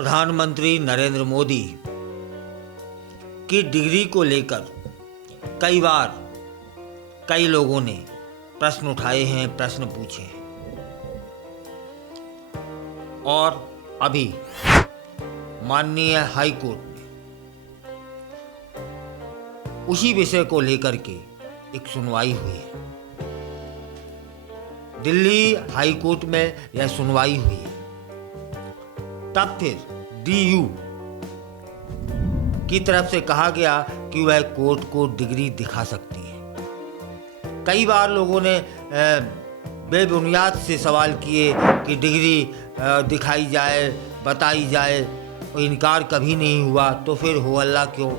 प्रधानमंत्री नरेंद्र मोदी की डिग्री को लेकर कई बार कई लोगों ने प्रश्न उठाए हैं, प्रश्न पूछे हैं और अभी माननीय हाई कोर्ट ने उसी विषय को लेकर के एक सुनवाई हुई है। दिल्ली हाई कोर्ट में यह सुनवाई हुई है। तब फिर डीयू की तरफ से कहा गया कि वह कोर्ट को डिग्री दिखा सकती है। कई बार लोगों ने बेबुनियाद से सवाल किए कि डिग्री दिखाई जाए, बताई जाए, और इनकार कभी नहीं हुआ। तो फिर हो अल्लाह क्यों?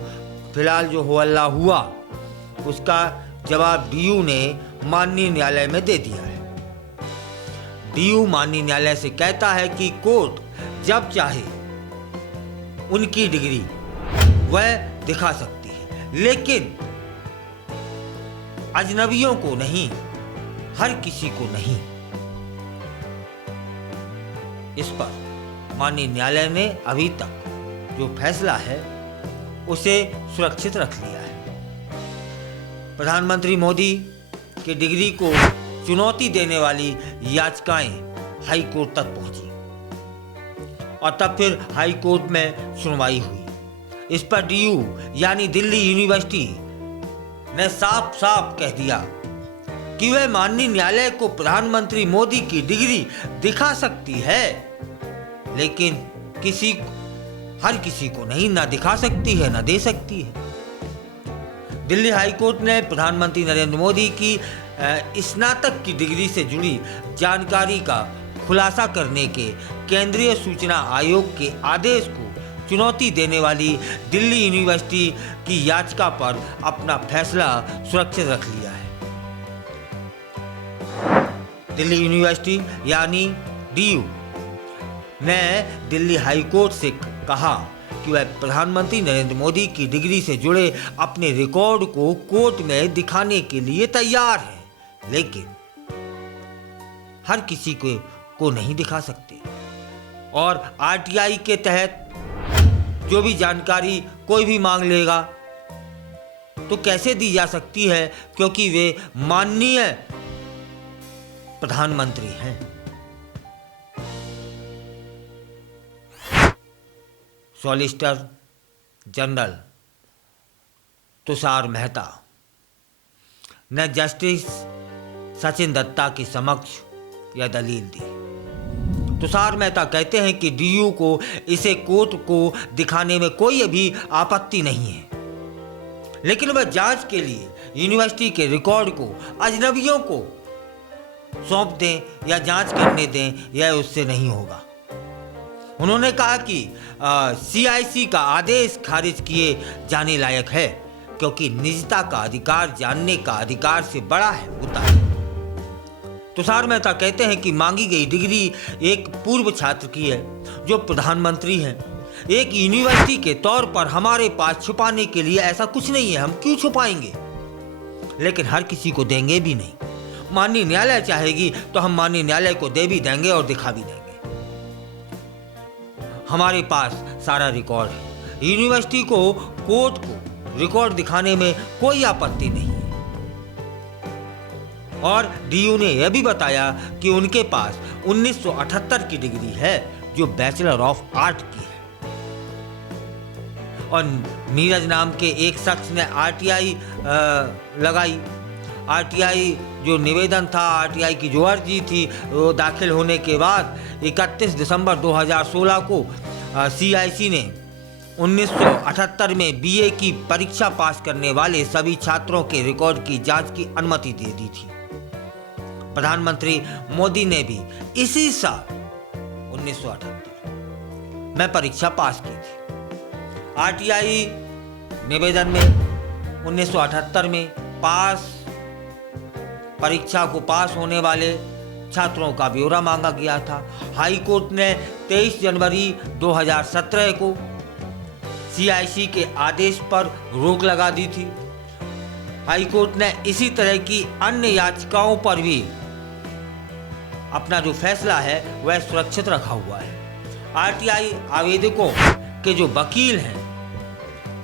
फिलहाल जो हो अल्लाह हुआ उसका जवाब डीयू ने माननीय न्यायालय में दे दिया है। डीयू माननीय न्यायालय से कहता है कि कोर्ट जब चाहे उनकी डिग्री वह दिखा सकती है, लेकिन अजनबियों को नहीं, हर किसी को नहीं। इस पर माननीय न्यायालय ने अभी तक जो फैसला है उसे सुरक्षित रख लिया है। प्रधानमंत्री मोदी की डिग्री को चुनौती देने वाली याचिकाएं हाई कोर्ट तक पहुंची और तब फिर हाई कोर्ट में सुनवाई हुई। इस पर डीयू यानी दिल्ली यूनिवर्सिटी ने साफ साफ कह दिया कि वह माननीय न्यायालय को प्रधानमंत्री मोदी की डिग्री दिखा सकती है, लेकिन हर किसी को नहीं, ना दिखा सकती है ना दे सकती है। दिल्ली हाई कोर्ट ने प्रधानमंत्री नरेंद्र मोदी की स्नातक की डिग्री से जुड़ी जानकारी का खुलासा करने के केंद्रीय सूचना आयोग के आदेश को चुनौती देने वाली दिल्ली यूनिवर्सिटी की याचिका पर अपना फैसला सुरक्षित रख लिया है। दिल्ली यूनिवर्सिटी यानी डीयू ने दिल्ली हाई कोर्ट से कहा कि वह प्रधानमंत्री नरेंद्र मोदी की डिग्री से जुड़े अपने रिकॉर्ड को कोर्ट में दिखाने के लिए तैयार है, लेकिन हर किसी को नहीं दिखा सकते। और आरटीआई के तहत जो भी जानकारी कोई भी मांग लेगा तो कैसे दी जा सकती है, क्योंकि वे माननीय प्रधानमंत्री हैं। सॉलिसिटर जनरल तुषार मेहता ने जस्टिस सचिन दत्ता के समक्ष यह दलील दी। तुषार मेहता कहते हैं कि डीयू को इसे कोर्ट को दिखाने में कोई अभी आपत्ति नहीं है, लेकिन वह जांच के लिए यूनिवर्सिटी के रिकॉर्ड को अजनबियों को सौंप दें या जांच करने दें, यह उससे नहीं होगा। उन्होंने कहा कि सीआईसी का आदेश खारिज किए जाने लायक है, क्योंकि निजता का अधिकार जानने का अधिकार से बड़ा होता है। तुषार मेहता कहते हैं कि मांगी गई डिग्री एक पूर्व छात्र की है जो प्रधानमंत्री हैं। एक यूनिवर्सिटी के तौर पर हमारे पास छुपाने के लिए ऐसा कुछ नहीं है, हम क्यों छुपाएंगे, लेकिन हर किसी को देंगे भी नहीं। माननीय न्यायालय चाहेगी तो हम माननीय न्यायालय को दे भी देंगे और दिखा भी देंगे। हमारे पास सारा रिकॉर्ड है। यूनिवर्सिटी को कोर्ट को रिकॉर्ड दिखाने में कोई आपत्ति नहीं है। और डीयू ने यह भी बताया कि उनके पास 1978 की डिग्री है जो बैचलर ऑफ आर्ट की है। और नीरज नाम के एक शख्स ने आरटीआई लगाई। आरटीआई जो निवेदन था, आरटीआई की जो अर्जी थी, वो दाखिल होने के बाद 31 दिसंबर 2016 को सीआईसी ने 1978 में बीए की परीक्षा पास करने वाले सभी छात्रों के रिकॉर्ड की जांच की अनुमति दे दी थी। प्रधानमंत्री मोदी ने भी इसी साल 1978 में परीक्षा पास की थी। आरटीआई निवेदन में 1978 में परीक्षा को पास होने वाले छात्रों का ब्यौरा मांगा गया था। हाई कोर्ट ने 23 जनवरी 2017 को सीआईसी के आदेश पर रोक लगा दी थी। हाई कोर्ट ने इसी तरह की अन्य याचिकाओं पर भी अपना जो फैसला है वह सुरक्षित रखा हुआ है। आरटीआई आवेदकों के जो वकील हैं,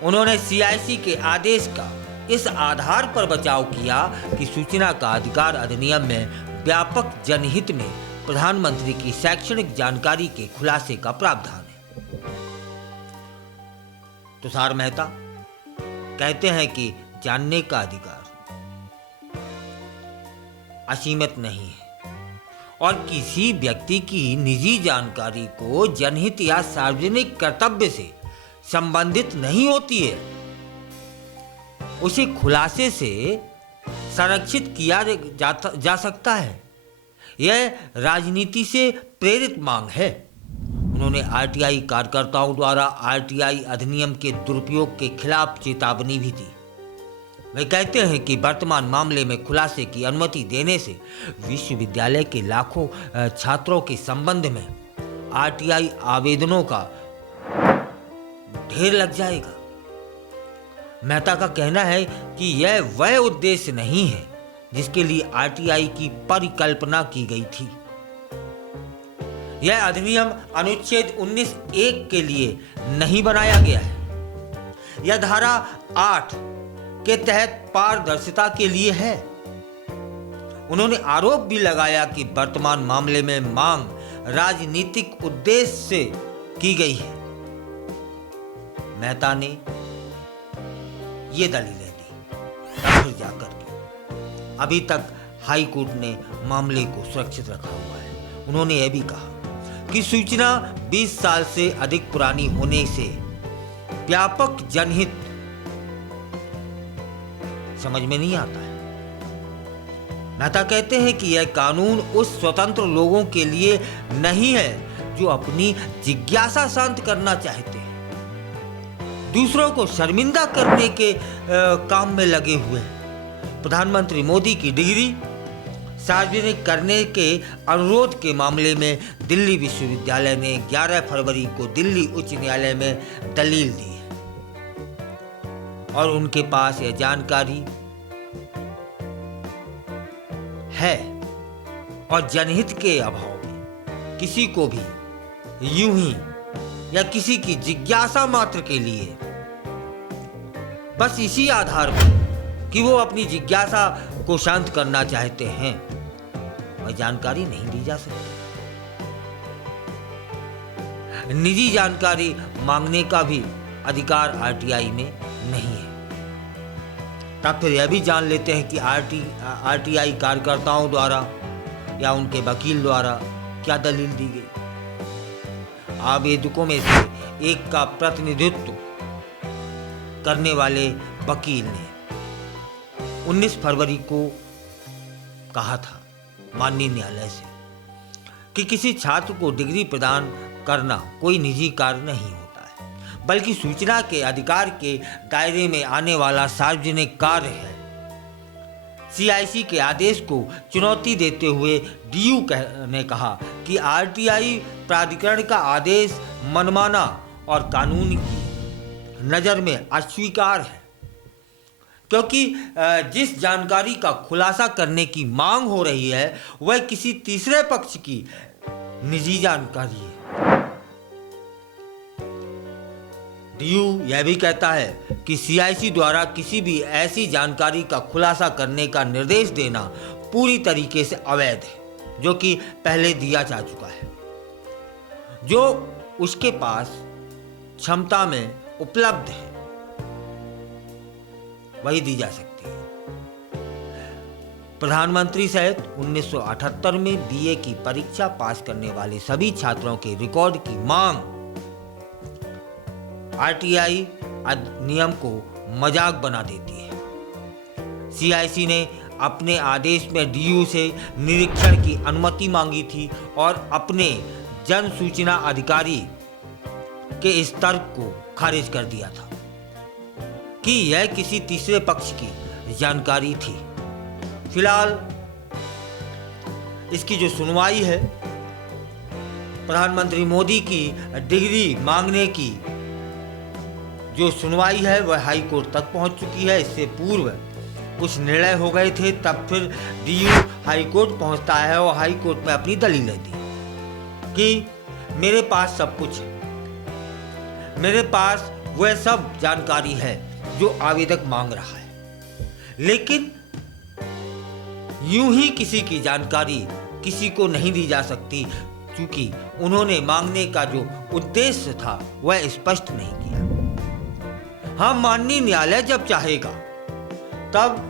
उन्होंने सीआईसी के आदेश का इस आधार पर बचाव किया कि सूचना का अधिकार अधिनियम में व्यापक जनहित में प्रधानमंत्री की शैक्षणिक जानकारी के खुलासे का प्रावधान है। तुषार मेहता कहते हैं कि जानने का अधिकार असीमित नहीं है और किसी व्यक्ति की निजी जानकारी को जनहित या सार्वजनिक कर्तव्य से संबंधित नहीं होती है, उसे खुलासे से संरक्षित किया जा सकता है। यह राजनीति से प्रेरित मांग है। उन्होंने आरटीआई कार्यकर्ताओं द्वारा आरटीआई अधिनियम के दुरुपयोग के खिलाफ चेतावनी भी दी। वे कहते हैं कि वर्तमान मामले में खुलासे की अनुमति देने से विश्वविद्यालय के लाखों छात्रों के संबंध में आरटीआई आवेदनों का ढेर लग जाएगा। मेहता का कहना है कि यह वह उद्देश्य नहीं है जिसके लिए आरटीआई की परिकल्पना की गई थी। यह अधिनियम अनुच्छेद 19(1) के लिए नहीं बनाया गया है। यह धारा 8 के तहत पारदर्शिता के लिए है। उन्होंने आरोप भी लगाया कि वर्तमान मामले में मांग राजनीतिक उद्देश्य से की गई है। मेहता ने ये दलीलें दी, फिर जाकर के अभी तक हाई कोर्ट ने मामले को सुरक्षित रखा हुआ है। उन्होंने यह भी कहा कि सूचना 20 साल से अधिक पुरानी होने से व्यापक जनहित समझ में नहीं आता है। मेहता कहते हैं कि यह कानून उस स्वतंत्र लोगों के लिए नहीं है जो अपनी जिज्ञासा शांत करना चाहते हैं, दूसरों को शर्मिंदा करने के काम में लगे हुए हैं। प्रधानमंत्री मोदी की डिग्री सार्वजनिक करने के अनुरोध के मामले में दिल्ली विश्वविद्यालय ने 11 फरवरी को दिल्ली उच्च न्यायालय में दलील दी है और उनके पास यह जानकारी है और जनहित के अभाव में किसी को भी यूं ही या किसी की जिज्ञासा मात्र के लिए बस इसी आधार पर कि वो अपनी जिज्ञासा को शांत करना चाहते हैं वह जानकारी नहीं दी जा सकती। निजी जानकारी मांगने का भी अधिकार आरटीआई में नहीं है। तब फिर यह भी जान लेते हैं कि आरटीआई कार्यकर्ताओं द्वारा या उनके वकील द्वारा क्या दलील दी गई। आवेदकों में से एक का प्रतिनिधित्व करने वाले वकील ने 19 फरवरी को कहा था माननीय न्यायालय से कि किसी छात्र को डिग्री प्रदान करना कोई निजी कार्य नहीं होता है, बल्कि सूचना के अधिकार के दायरे में आने वाला सार्वजनिक कार्य है। सीआईसी के आदेश को चुनौती देते हुए डीयू ने कहा कि आरटीआई प्राधिकरण का आदेश मनमाना और कानून की नज़र में अस्वीकार है, क्योंकि जिस जानकारी का खुलासा करने की मांग हो रही है वह किसी तीसरे पक्ष की निजी जानकारी है। डीयू यह भी कहता है कि सीआईसी द्वारा किसी भी ऐसी जानकारी का खुलासा करने का निर्देश देना पूरी तरीके से अवैध है, जो कि पहले दिया जा चुका है। जो उसके पास क्षमता में उपलब्ध है वही दी जा सकती है। प्रधानमंत्री सहित 1978 में बीए की परीक्षा पास करने वाले सभी छात्रों के रिकॉर्ड की मांग आरटीआई अधिनियम को मजाक बना देती है। सीआईसी ने अपने आदेश में डीयू से निरीक्षण की अनुमति मांगी थी और अपने जन सूचना अधिकारी के इस तर्क को खारिज कर दिया था कि यह किसी तीसरे पक्ष की जानकारी थी। फिलहाल इसकी जो सुनवाई है, प्रधानमंत्री मोदी की डिग्री मांगने की जो सुनवाई है वह हाई कोर्ट तक पहुंच चुकी है। इससे पूर्व कुछ निर्णय हो गए थे, तब फिर डीयू हाई कोर्ट पहुंचता है और हाई कोर्ट में अपनी दलीलें दी कि मेरे पास सब कुछ है। मेरे पास वह सब जानकारी है जो आवेदक मांग रहा है, लेकिन यूं ही किसी की जानकारी किसी को नहीं दी जा सकती, क्योंकि उन्होंने मांगने का जो उद्देश्य था वह स्पष्ट नहीं किया। हाँ, माननीय न्यायालय जब चाहेगा तब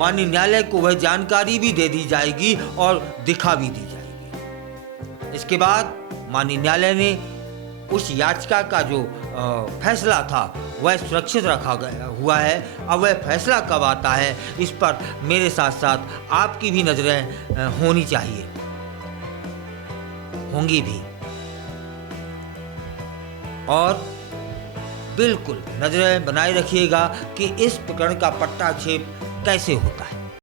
माननीय न्यायालय को वह जानकारी भी दे दी जाएगी और दिखा भी दी जाएगी। इसके बाद माननीय न्यायालय ने उस याचिका का जो फैसला था वह सुरक्षित रखा गया हुआ है। अब वह फैसला कब आता है, इस पर मेरे साथ साथ आपकी भी नजरें होनी चाहिए, होंगी भी, और बिल्कुल नजरें बनाए रखिएगा कि इस प्रकरण का पट्टाक्षेप कैसे होता है।